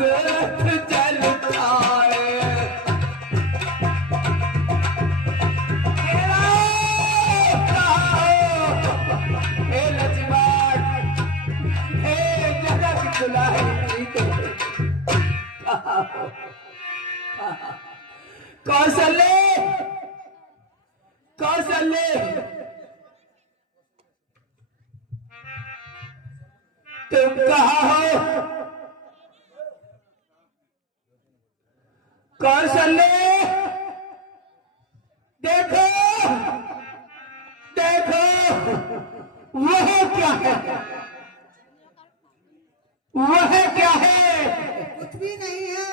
जलता है। हे लक्ष्मण, हे जनक दुलारी, कौशल्य, कौशल्य, तुम कहाँ हो? कौशल्य, देखो, देखो, वह क्या है? वह क्या है? कुछ भी नहीं है।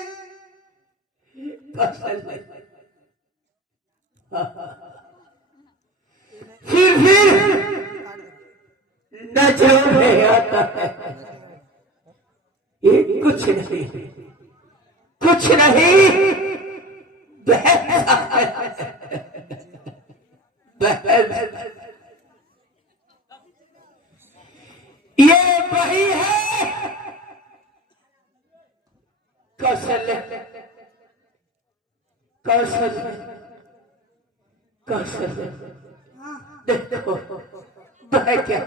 कौशल्य, फिर नजरों में आता है। ये कुछ नहीं, कुछ नहीं, बहस है, बहस। ये वही है कौशल्य, कौशल्य, कौशल्य, देखो वह क्या,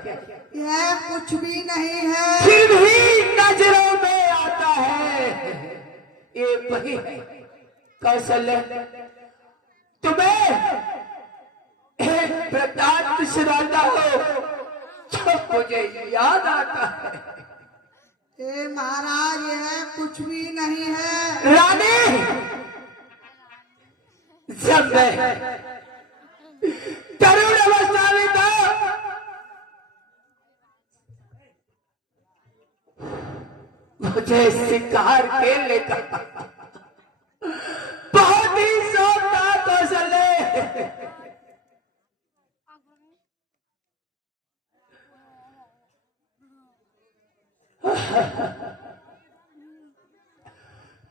यह कुछ भी नहीं है। फिर भी नजरों में आता है। ये वही है कौशल्य। तुम्हें एक वृतांत सुनाता हो जो मुझे याद आता है। हे महाराज, यह कुछ भी नहीं है। रानी, जब मैं तरुण अवस्था में था, मुझे शिकार खेलने का बहुत ही शौक था कौशल्य।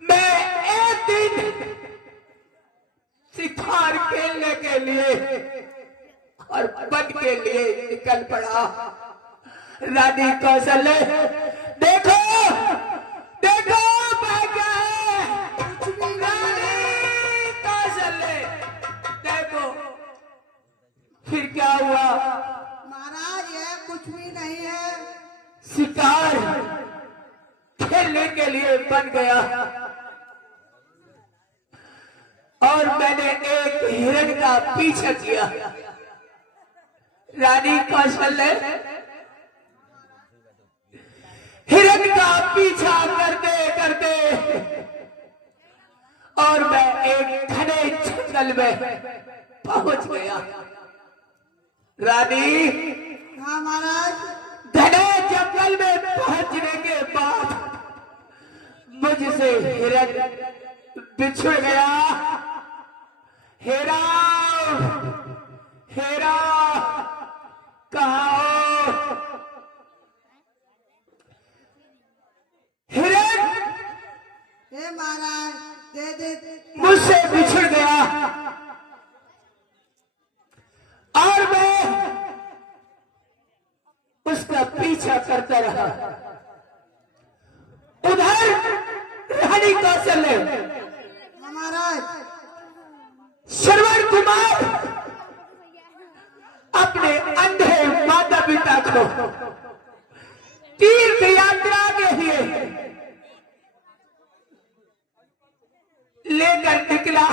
मैं एक दिन शिकार खेलने के लिए और वन के लिए निकल पड़ा। रानी कौशल्य, देखो, देखो मैं क्या है? रानी कौशल्य, देखो, फिर क्या हुआ? महाराज, यह कुछ भी नहीं है। शिकार खेलने के लिए बन गया और मैंने एक हिरण का पीछा किया। रानी कौशल्य, हिरण का पीछा करते करते और मैं एक घने जंगल में पहुंच गया। रानी, हाँ महाराज। घने जंगल में पहुंचने के बाद मुझसे हिरण बिछुड़ गया। हेरा, हेरा, कहाँ हो? हिरण हे महाराज, दे दे। मुझसे बिछुड़ गया और मैं उसका पीछा करता रहा। उधर रानी कौशल्य, महाराज, श्रवण कुमार अपने अंधे माता पिता को तीर्थ यात्रा के लिए लेकर निकला।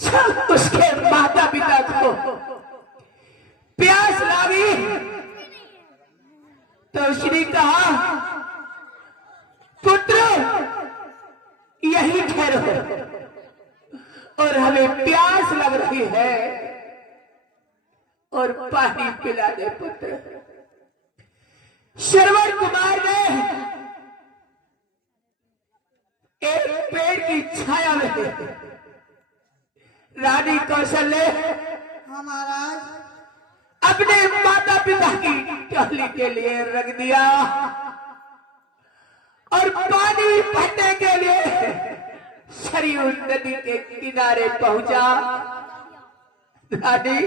जब उसके माता पिता को प्यास लगी तो उसने कहा, पुत्र यही ठहरो और हमें प्यास लग रही है और पानी पिला दे पुत्र। श्रवण कुमार ने एक पेड़ की छाया में रानी कौशल्य, हाँ महाराज, अपने माता पिता की टहली के लिए रख दिया और पानी भरने के लिए सरयू नदी के किनारे पहुंचा। रानी,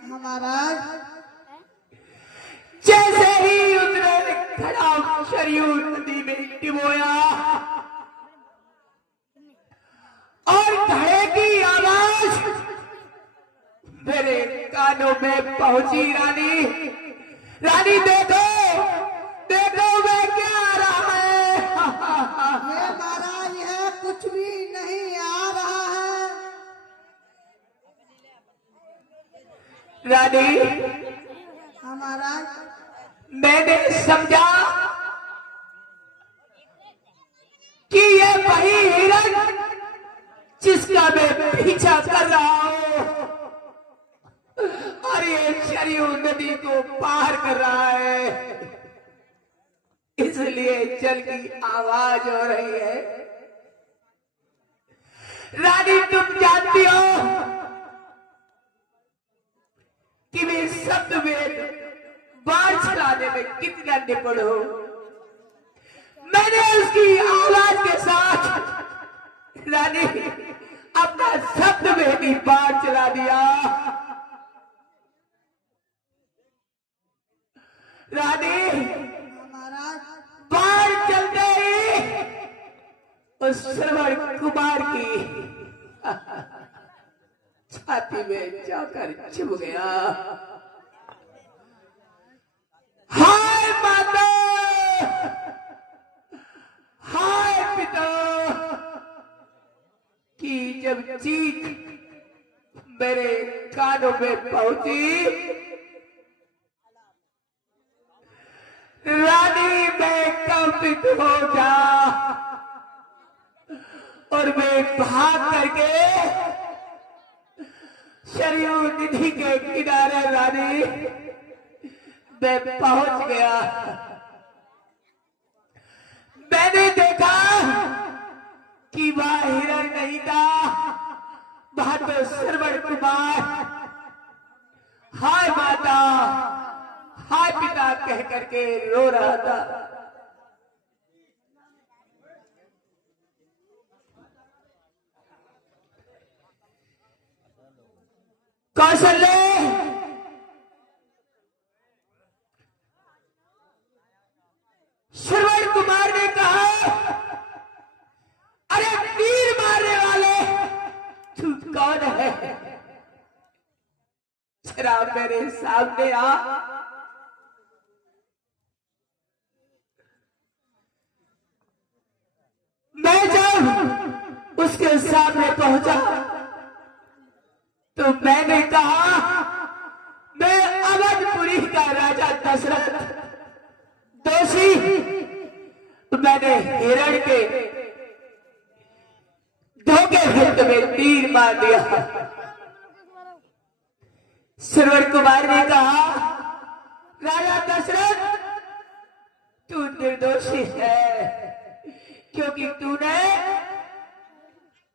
हाँ महाराज, जैसे ही उसने खड़ा सरयू नदी में बीज बोया और घड़े की आवाज मेरे कानों में पहुंची। रानी रानी देखो देखो मैं क्या आ रहा है। ये महाराज है कुछ भी नहीं आ रहा है। रानी हाँ महाराज। मैंने समझा कि ये वही हिरण जिसका मैं पीछा कर रहा हूं और ये सरयू नदी को पार कर रहा है, इसलिए जल की आवाज हो रही है। रानी तुम जानती हो कि मैं शब्द में बाढ़ चलाने में कितना निपुण हूं। मैंने उसकी आवाज के साथ रानी अपना शब्द में ही बाढ़ चला दिया। रानी महाराज बाढ़ चलते ही उस श्रवण कुमार की छाती में जाकर चुभ गया। हाय माता हाय पिता की जब चीख मेरे कानों में पहुंची, रानी मैं कंपित हो जा और मैं भाग करके सरयू नदी के किनारे रानी मैं पहुंच गया। मैंने देखा कि वह हिरण नहीं था, वह तो श्रवण कुमार हाय माता हाय पिता कह करके रो रहा था। कौशल्य श्रवण कुमार ने कहा, अरे तीर मारने वाले तू कौन है? जरा मेरे सामने आ। मैं जब उसके सामने पहुंचा तो मैंने कहा, मैं अवधपुरी का राजा दशरथ दोषी, मैंने हिरण के धोखे हित में तीर मार दिया। श्रवण कुमार ने कहा, राजा दशरथ तू निर्दोषी है क्योंकि तूने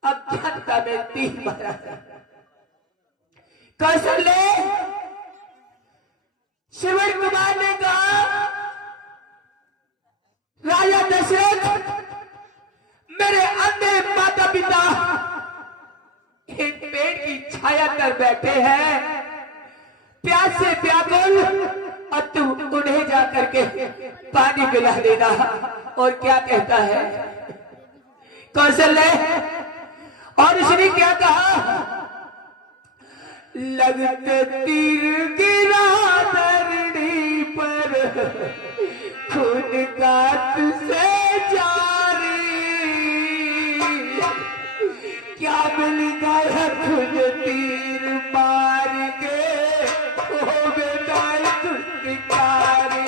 अज्ञानता में तीर मारा। कौशल्य श्रवण कुमार ने कहा, राजा दशरथ मेरे अंधे माता पिता एक पेड़ की छाया कर बैठे हैं, प्यास से व्याकुल, और तू उन्हें जा करके पानी पिला देना। और क्या कहता है कौशल्य, और उसने क्या कहा, लगते तीर गिरा धरणी पर खून गात से जारी, क्या मिल गया तुझे तीर मार के ओ बेटा तुझकारी।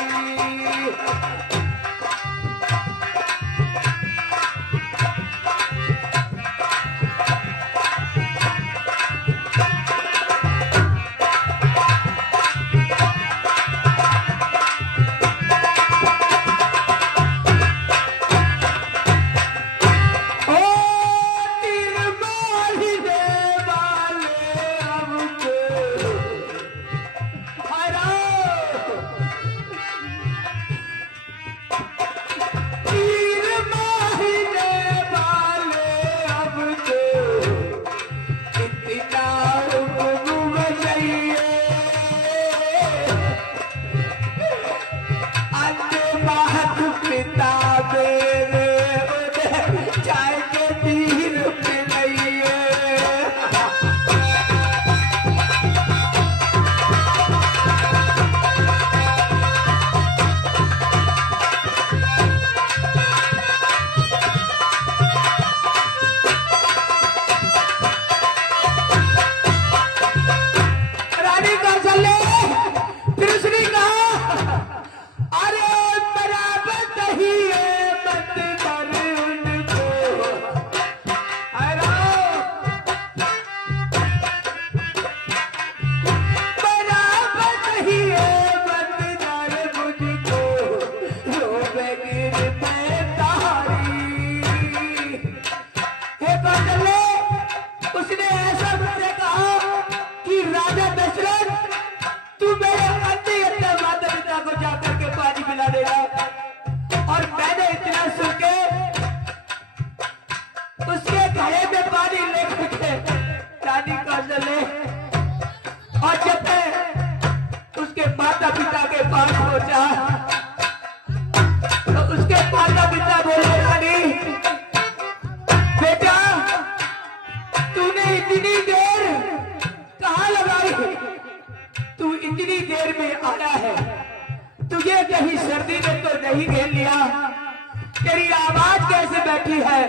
तेरी आवाज कैसे बैठी है?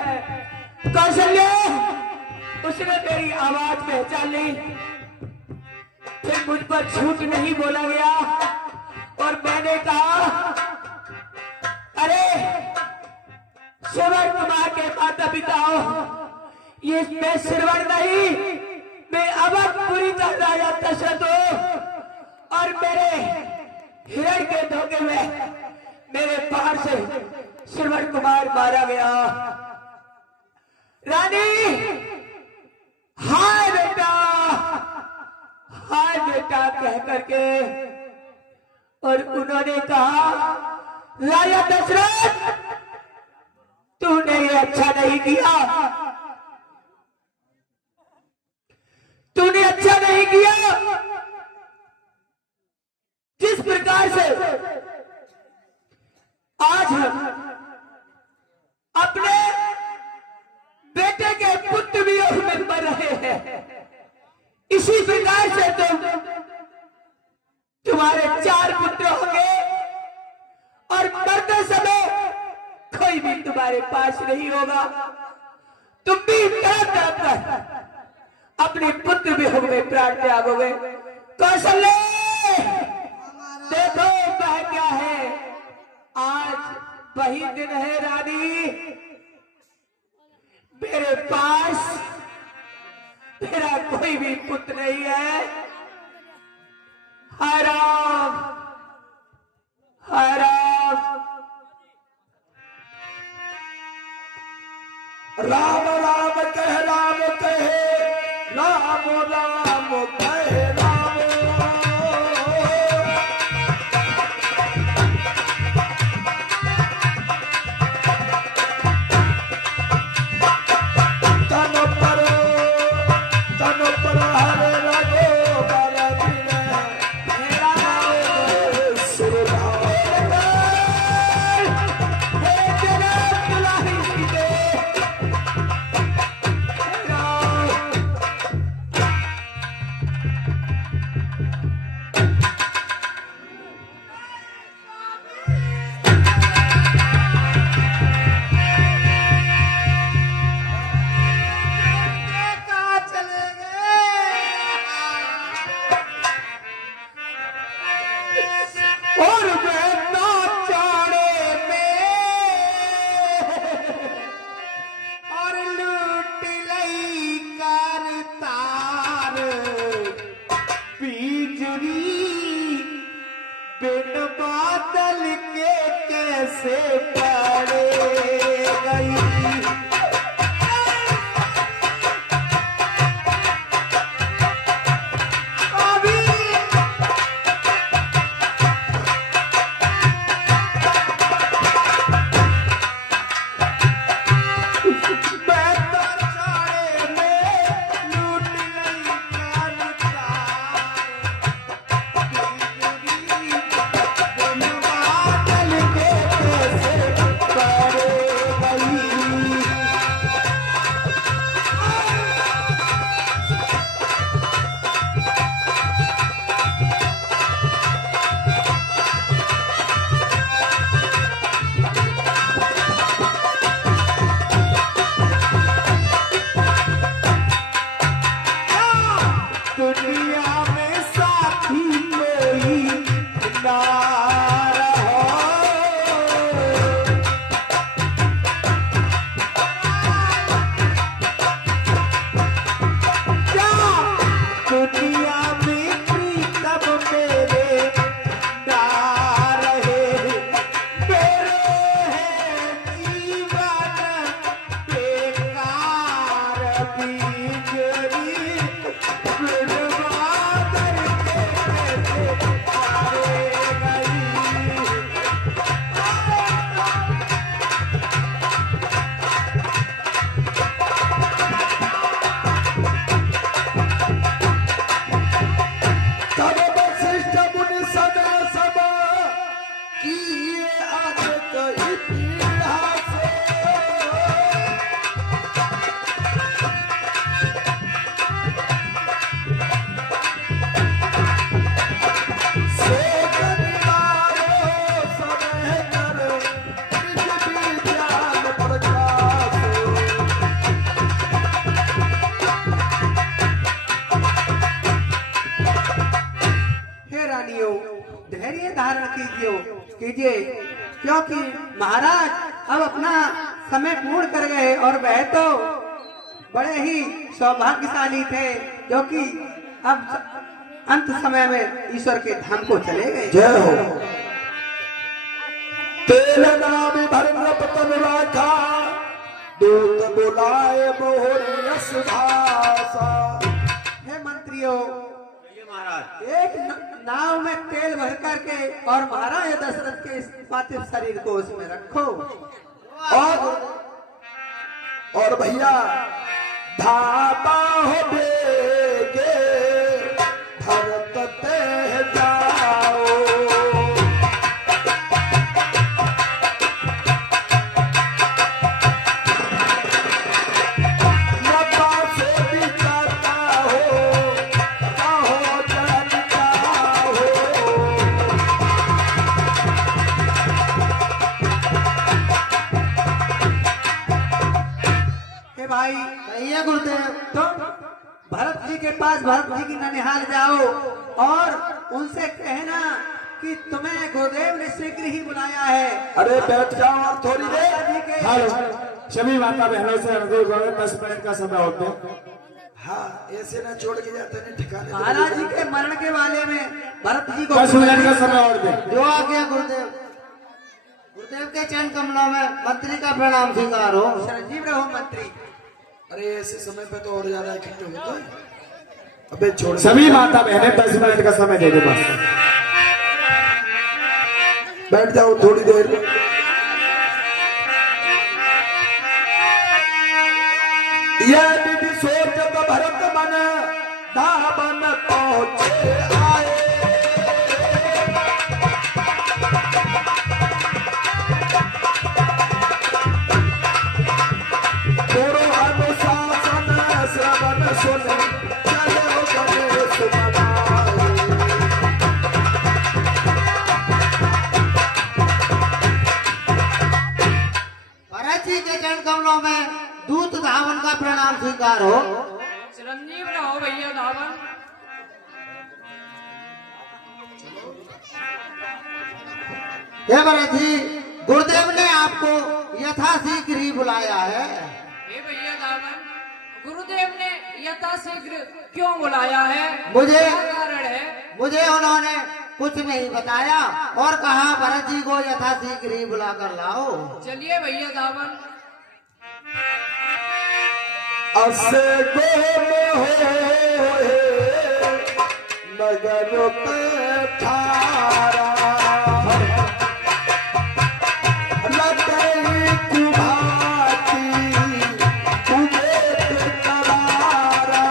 कौशल्य, उसने मेरी आवाज पहचान ली। फिर मुझ पर झूठ नहीं बोला गया और मैंने कहा, अरे श्रवण कुमार के माता पिता हो, ये मैं श्रवण नहीं, मैं अवधपुरी का राजा दशरथ हूं और मेरे हिरण के धोखे में मेरे पार से श्रवण कुमार मारा गया। रानी, हाय बेटा कह करके, और उन्होंने कहा, राजा दशरथ तूने ये अच्छा नहीं किया, तूने अच्छा नहीं किया। जिस प्रकार से आज हम अपने बेटे के पुत्र वियोग में मर रहे हैं, इसी प्रकार से तुम्हारे 4 पुत्र होंगे और मरते समय कोई भी तुम्हारे पास नहीं होगा। तुम भी तड़प तड़प कर अपने पुत्र वियोग में प्राण त्यागोगे। कौशल्य, देखो वह क्या है, आज वही दिन है रानी, मेरे पास मेरा कोई भी पुत्र नहीं है। हराम हराम। राम राम कह राम कहे, राम राम कहे राम। तन पर हरे रघो बर श्री राम। कीजिए, क्योंकि महाराज अब अपना समय पूर्ण कर गए और वह तो बड़े ही सौभाग्यशाली थे जो कि अब अंत समय में ईश्वर के धाम को चले गए। जय हो। तेल नाम भरम पतन राखा, दूत बुलाए मोहर यश भाषा। हे मंत्रियों, एक नाव में तेल भर करके और महाराज दशरथ के इस पार्थिव शरीर को उसमें रखो। और भैया धाता हो बेगे भरत ते जाओ। नता से भी जाता हो, चाहो जनता हो। हे भाई, भैया गुरुदेव, तुम भरत जी के पास भरत जी की ननिहाल जाओ और उनसे कहना कि तुम्हें गुरुदेव ने शीघ्र ही बुलाया है। अरे बैठ जाओ और थोड़ी देर। जी के हेलो, सभी माता बहनों से अनुरोध है, 10 मिनट का समय होते हैं। हाँ, ऐसे ना छोड़ के जाते नहीं ठिकाने। महाराज जी के मरण के वाले में भरत जी को 10 मिनट का समय और दे। जो आ गया गुरुदेव। गुरुदेव के चरण कमलों में मंत्री का प्रणाम स्वीकार हो। संजीव रहो मंत्री। अरे ऐसे समय पे तो और ज्यादा इकट्ठे होते हैं। अबे छोड़। सभी माता बहनें 10 मिनट का समय दे दे बस। बैठ जाओ थोड़ी देर। यह विधि सोचत भरत मन, धावन पहुंचे आए। गुरु अनुशासन श्रवण सुन, चलो गणेश मनाए। भरत जी के चरण कमलों में दूत धावन का प्रणाम स्वीकार हो। चिरंजीव रहो भैया धावन। हे भरत जी, गुरुदेव ने आपको यथाशीघ्र ही बुलाया है। हे भैया धावन, गुरुदेव ने यथाशीघ्र क्यों बुलाया है? मुझे क्या कारण है? मुझे उन्होंने कुछ नहीं बताया और कहा भरत जी को यथाशीघ्र ही बुला कर लाओ। चलिए भैया धावन। असे गोम होए नगर पे ठारा, लटई कुभाती कुबेर करारा।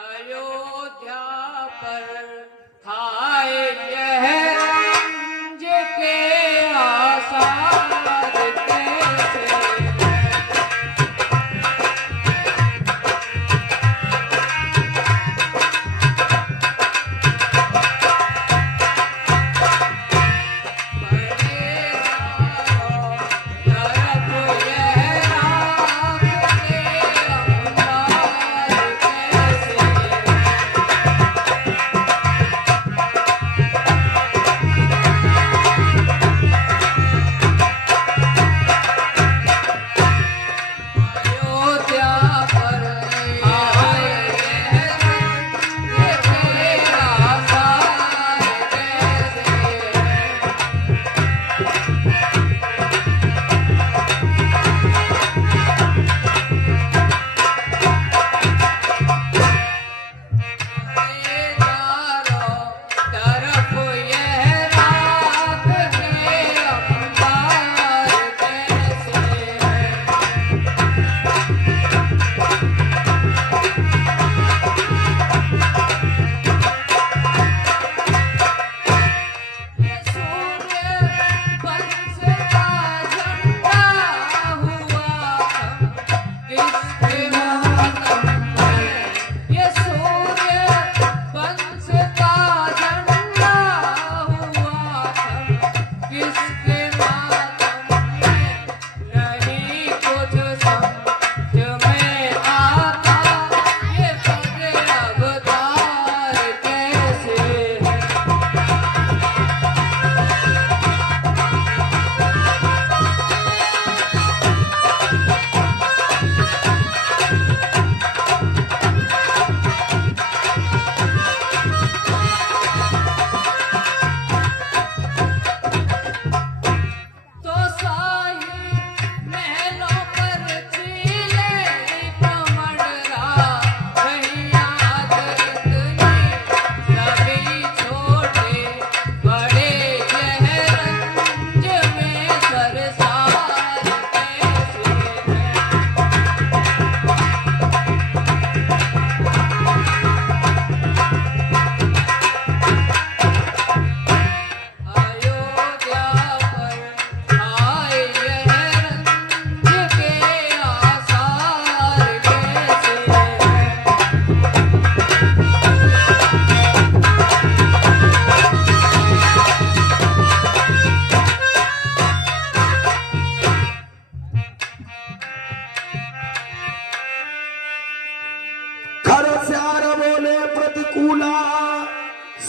अयोध्या पर हाय यह रंज के आसार कैसे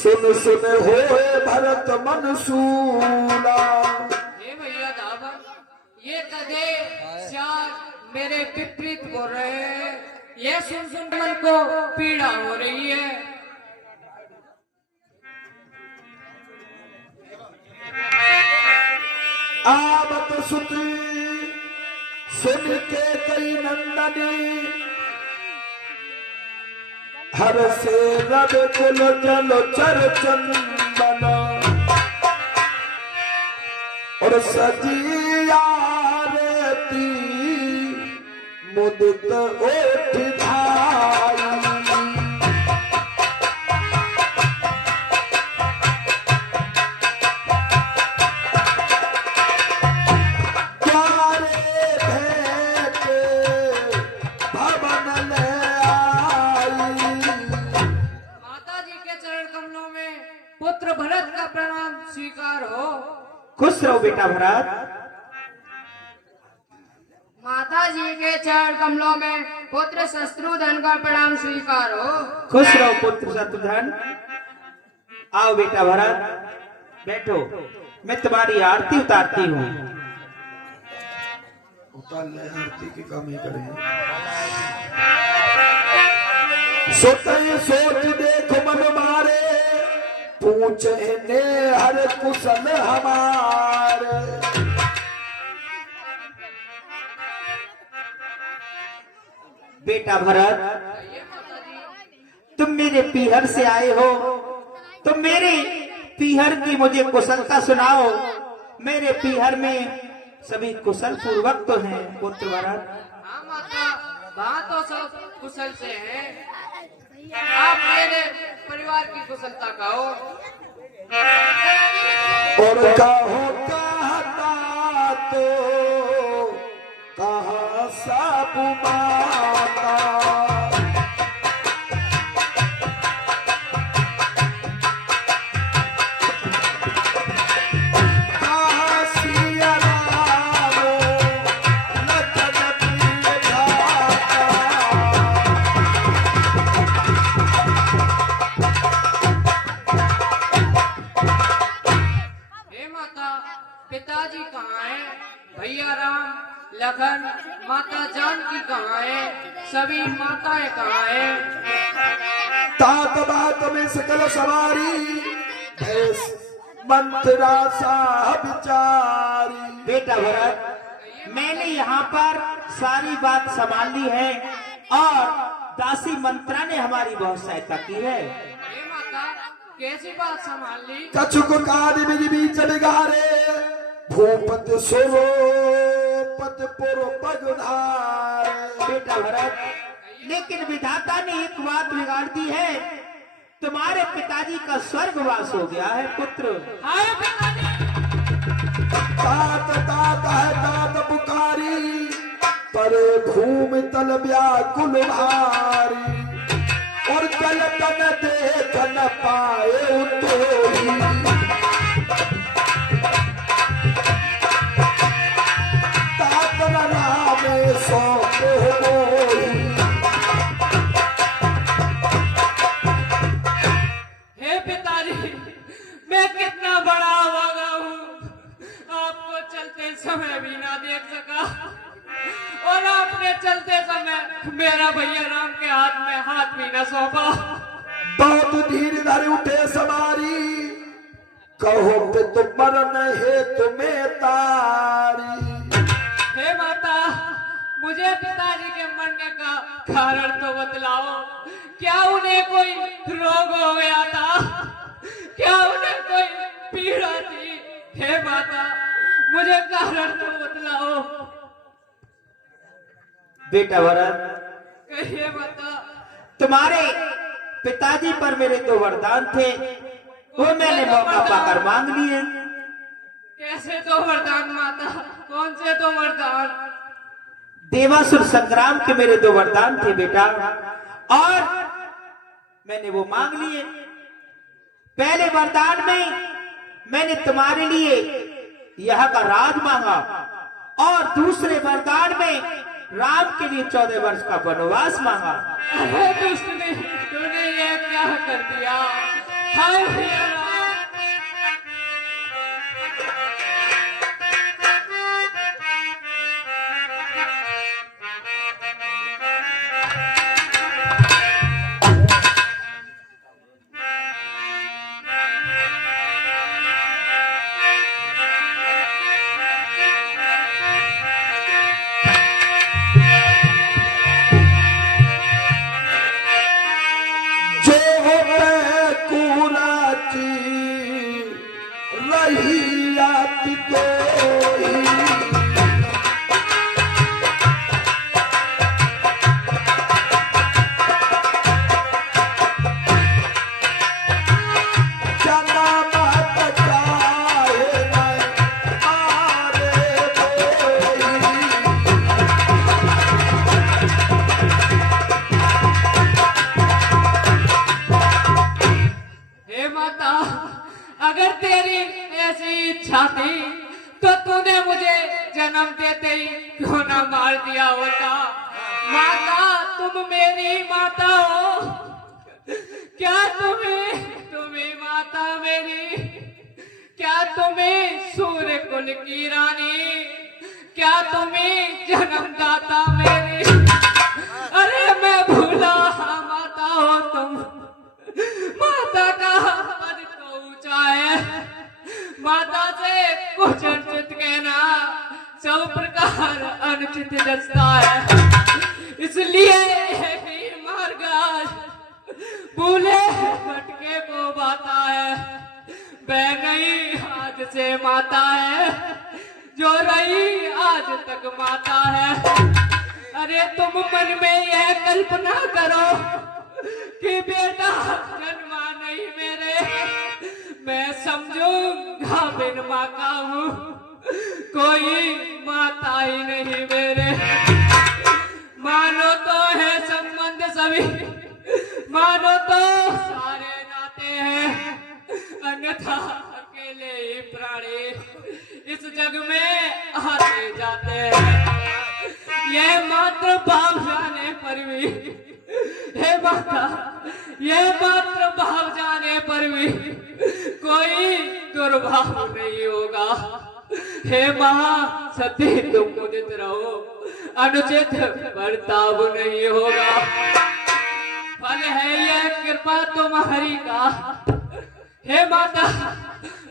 सुन सुन होए भरत मन सूला। ये भैया दावर, ये गधे चार मेरे विपरीत बोल रहे हैं। ये सुन सुन मन को पीड़ा हो रही है। आवत सुती सुन के कई नंदनी, हर से रब कुल जल चर चंदन, और सजी आरती मुदित ओठ धाई। पुत्र भरत का प्रणाम स्वीकार हो। खुश रहो बेटा भरत। माता जी के चरण कमलों में पुत्र शत्रुघ्न का प्रणाम स्वीकार हो। खुश रहो पुत्र शत्रुघ्न। आओ बेटा भरत, बैठो, मैं तुम्हारी आरती उतारती हूँ। उतारने आरती की कमी करें। सोते सोच देख मन मारे, पूछे ने हर कुशल हमारे। बेटा भरत, तुम मेरे पीहर से आए हो, तुम मेरे पीहर की मुझे कुशलता सुनाओ। मेरे पीहर में सभी कुशल पूर्वक तो हैं पुत्र भरत। हाँ माता, वहाँ तो सब कुशल से हैं। आप मेरे परिवार की कुशलता कहो। और कहो कहता तो कहा सब माता, कहा सिया राम लखन विधाता। हे माता, पिताजी कहाँ हैं? भैया राम, लखन, माता जानकी कहाँ है? सभी माताएं कहाँ हैं? तात बात में सकल सवारी, भैंस मंत्रा साहब चारी। बेटा भरत, मैंने यहाँ पर सारी बात संभाल ली है और दासी मंत्रा ने हमारी बहुत सहायता की है। हे माता, कैसी बात संभाल ली? कछुक कादि विधि बीच बिगारे, भूपत सुरोपत पुर पगधारे। बेटा भरत, लेकिन विधाता ने एक बात बिगाड़ दी है, तुम्हारे पिताजी का स्वर्गवास हो गया है पुत्र। आए पिताजी। तात तात है तात पुकारी, परे भूमि तल व्याकुल भारी। और जल तन देख न पाए तो ही, तात नामे सौंपे मोही। हे पिताजी, मैं कितना बड़ा होगा हूँ, आपको चलते समय भी ना देख सका, और आपने चलते समय मेरा भैया राम के हाथ में हाथ भी न सौंपा। बहुत धीरे धर उठे सवारी, कहो पे तुम मरन है तुम्हें तारी। हे माता, मुझे पिताजी के मरने का कारण तो बतलाओ। क्या उन्हें कोई रोग हो गया था? क्या उन्हें कोई पीड़ा थी? हे माता, मुझे कारण तो बतलाओ। बेटा भरत, कहिए माता। तुम्हारे पिताजी पर मेरे दो वरदान थे, वो मैंने मौका पाकर मांग लिए। कैसे दो वरदान माता? कौन से दो वरदान? देवासुर संग्राम के मेरे दो वरदान थे बेटा, और मैंने वो मांग लिए। पहले वरदान में मैंने तुम्हारे लिए यहाँ का राज मांगा, और दूसरे वरदान में राम के लिए 14 वर्ष का वनवास मांगा। अरे दुष्टनी, तूने ये क्या कर दिया? हाय सिया राम। जो होते कुराची रही आती कोई जना मत चाहे न आरे कोई हे माता, अगर तेरी ऐसी इच्छा थी तो तूने मुझे जन्म देते ही क्यों ना मार दिया होता। माता, तुम मेरी माता हो। क्या तुम्हें माता मेरी, क्या तुम्हें सूर्य कुल की रानी, क्या तुम्हें जन्मदाता मेरी। अरे मैं भूला माता हो तुम। माता का पद तो ऊंचा है, माता से कुछ अनुचित कहना सब प्रकार अनुचित जचता है। इसलिए ही मार्ग आज भूले भटके को बाता है। वह नहीं आज से माता है जो रही आज तक माता है। अरे तुम मन में यह कल्पना करो कि बेटा जन्मा नहीं मेरे, मैं समझूंगा बिन माँ का हूँ, कोई माता ही नहीं मेरे। मानो तो है संबंध सभी, मानो तो सारे नाते हैं, अन्यथा अकेले ही प्राणी इस जग में आते जाते हैं। यह मात्र भाव जाने पर भी, हे माता, यह मात्र भाव जाने पर भी कोई दुर्भाव नहीं होगा। हे माँ, सती तुम मुदित रहो, अनुचित बर्ताव नहीं होगा। फल है यह कृपा तुम्हारी का, हे माता,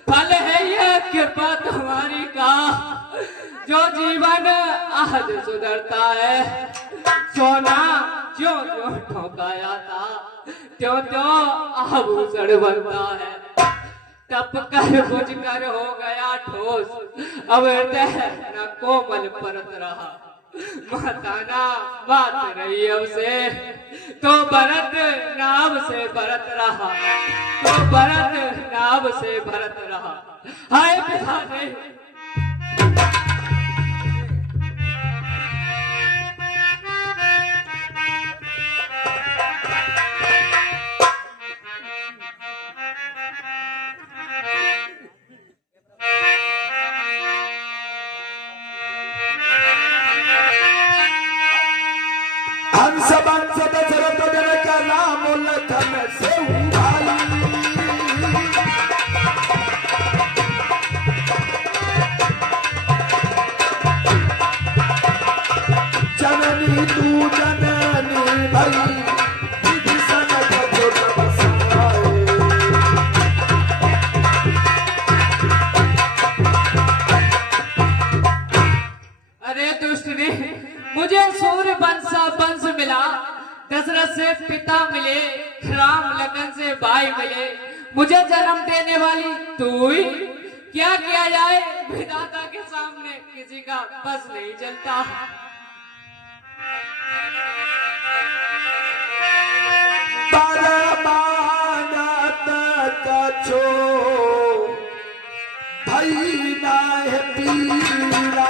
फल है यह कृपा तुम्हारी का, जो जीवन आज सुधरता है। सोना जो जो ठोकाया था त्यों त्यों आभूषण बनता है। तप कर बुझ कर हो गया ठोस, अब हृदय न कोमल परत रहा। माता ना बात रही अब से, तो भरत नाव से भरत रहा, तो भरत नाव से भरत रहा। हाय पिता नहीं। हंस बंस दशरथ जनक राम लखन सेऊ भाई। जननी तू जननी भई, विभीषण कछुर बसाए। अरे दुष्टनी, मुझे सूर्य वंश मिला, दशरथ से पिता मिले, राम लखन से भाई मिले, मुझे जन्म देने वाली तू ही। क्या किया जाए, विधाता के सामने किसी का बस नहीं चलता। परमानत कछो भई नाहि पीरा।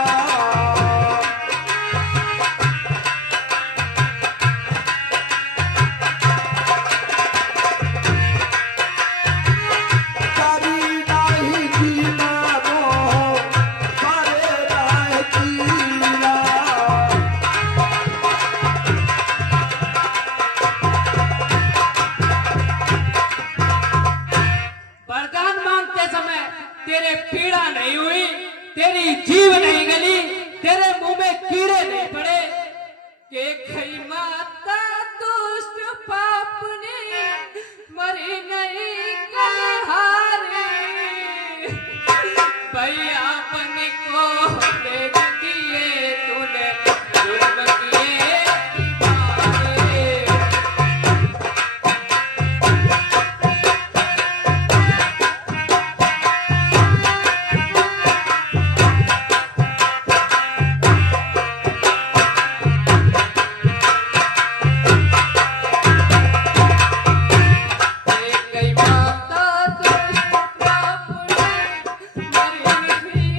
तेरे पीड़ा नहीं हुई, तेरी जीव नहीं गली, तेरे मुंह में कीड़े नहीं पड़े के खई माता दुष्ट पाप ने मरी नहीं कलहारी भैया बन को देख दिए तूने जुर्म किए मारे। गई माता दुष्ट पाप ने मरी नहीं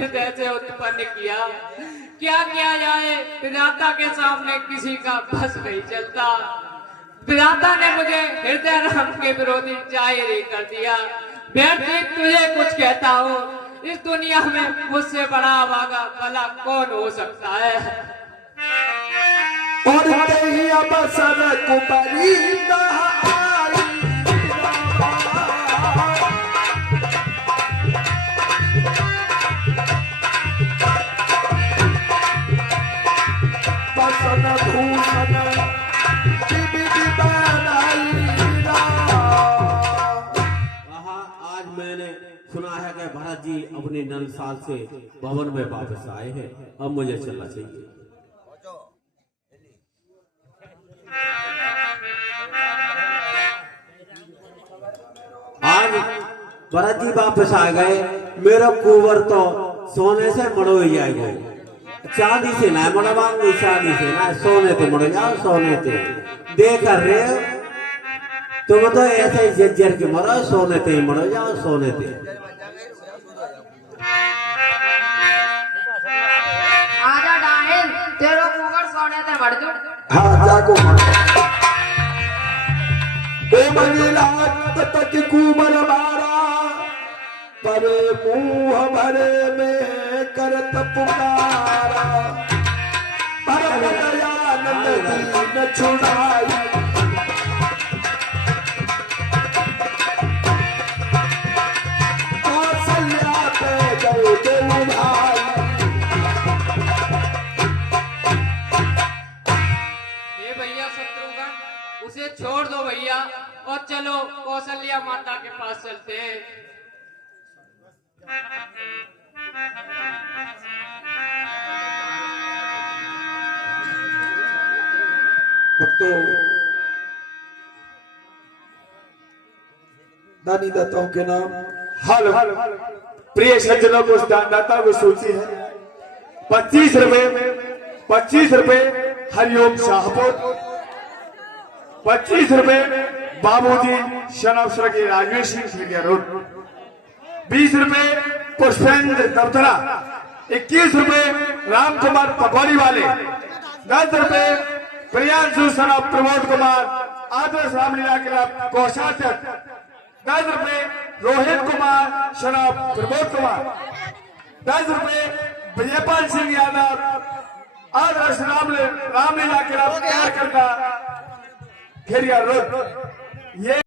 हृदय से उत्पन्न किया। क्या किया जाए, विधाता के सामने किसी का बस नहीं चलता। विधाता ने मुझे हृदय राम के विरोधी जाहिर ही कर दिया। व्यर्थी तुझे कुछ कहता हूँ, इस दुनिया में मुझसे बड़ा भागा भला कौन हो सकता है। और तेही अवसर कुबरी बसन भूषण आज मैंने सुना है कि भरत जी अपनी नलसाल से भवन में वापस आए हैं। अब मुझे चलना चाहिए। आज भरत जी वापस आ गए। मेरा कुंवर तो सोने से मड़ो ही जाएगा। चांदी से ना मड़वाऊंगी, चांदी से ना, सोने ते मड़ो जाओ, सोने ते देख रहे हो तुम तो ऐसे ही जज्जर के मरो, सोने ते ही मरो जाओ, सोने ते। आजा डाहिन, तेरो कुकर सोने ते मर दूं। हाँ जाको ओ मंजिला तक कुमर मारा पर मुंह भरे में करत पुकारा पर दयानंद दीन छुड़ाई कौशल्या पे गए देव भाई। हे भैया शत्रुघ्न, उसे छोड़ दो भैया और चलो कौशल्या माता के पास चलते हैं। भक्तों, दानी दाताओं के नाम हेलो प्रिय सज्जनों को, दाता को सूची है 25 रुपए 25 रुपए हरिओम शाहपुर, 25 रुपए बाबूजी शनौसर के राजवीर सिंह खिड़िया रोड, 20 रुपए पुष्पेंद्र दबतरा, 21 रुपए राम कुमार पकौड़ी वाले, 10 रुपए Priyanshu son of Pramod Kumar Adarsh Ramlila club कोषाध्यक्ष, 10 रुपए रोहित कुमार सन ऑफ प्रमोद कुमार, 10 रुपए विजयपाल सिंह यादव आदर्श रामलीला क्लब कार्यकर्ता खेरिया रोड। ये